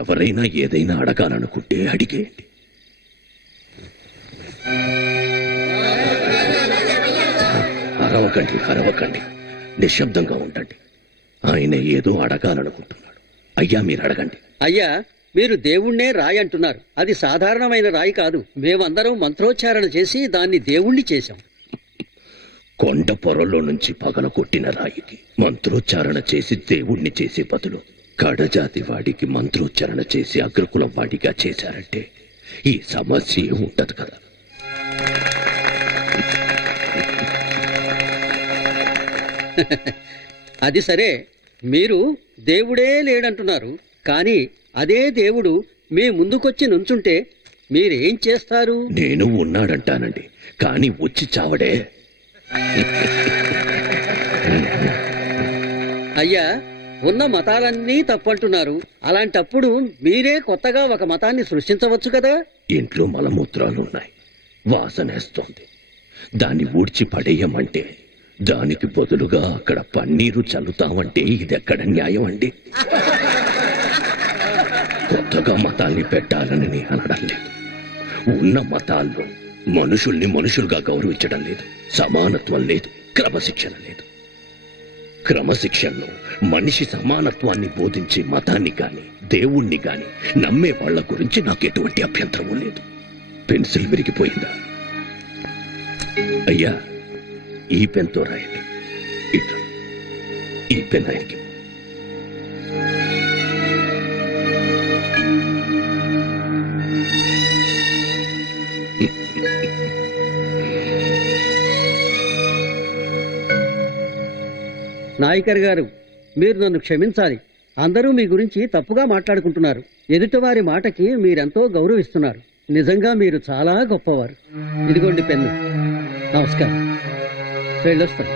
ఎవరైనా ఏదైనా అడగాలనుకుంటే అడిగేయండి. అరవకండి, నిశ్శబ్దంగా ఉండండి. ఆయన ఏదో అడగాలనుకుంటున్నాడు. అయ్యా, మీరు అడగండి. అయ్యా, మీరు దేవుణ్ణే రాయి అంటున్నారు. అది సాధారణమైన రాయి కాదు. మేమందరం మంత్రోచ్చారణ చేసి దాన్ని దేవుణ్ణి చేశాం. కొండ పొరలో నుంచి పగలగొట్టిన రాయికి మంత్రోచ్చారణ చేసి దేవుణ్ణి చేసే బదులు కడజాతి వాడికి మంత్రోచ్చారణ చేసి అగ్రకులం వాడిగా చేశారంటే ఈ సమస్య ఉంటది కదా. అది సరే, మీరు దేవుడే లేడంటున్నారు. కానీ అదే దేవుడు మీ ముందుకొచ్చి నుంచుంటే మీరేం చేస్తారు? నేను ఉన్నాడంటానండి, కానీ వచ్చి చావడే. అయ్యా, ఉన్న మతాలన్నీ తప్పంటున్నారు. అలాంటప్పుడు మీరే కొత్తగా ఒక మతాన్ని సృష్టించవచ్చు కదా. ఇంట్లో మలమూత్రాలు ఉన్నాయి, వాసనేస్తోంది. దాన్ని ఊడ్చి పడేయమంటే దానికి బదులుగా అక్కడ పన్నీరు చల్లుతామంటే ఇదెక్కడ న్యాయం అండి? కొత్తగా మతాల్ని పెట్టాలని నేను అనడం లేదు. ఉన్న మతాల్లో మనుషుల్ని మనుషులుగా గౌరవించడం లేదు, సమానత్వం లేదు, క్రమశిక్షణ లేదు. క్రమశిక్షణలో మనిషి సమానత్వాన్ని బోధించే మతాన్ని గాని దేవుణ్ణి గాని నమ్మే వాళ్ల గురించి నాకు ఎటువంటి అభ్యంతరము లేదు. పెన్సిల్ విరిగిపోయిందా? అయ్యా, ఈ పెన్తో రాయండి. ఇట్లా ఈ పెన్ ఆయనకి. నాయకర్ గారు, మీరు నన్ను క్షమించాలి. అందరూ మీ గురించి తప్పుగా మాట్లాడుకుంటున్నారు. ఎదుటివారి మాటకి మీరెంతో గౌరవిస్తున్నారు. నిజంగా మీరు చాలా గొప్పవారు. ఇదిగోండి పెన్ను. నమస్కారం. వెళ్ళొస్తాను.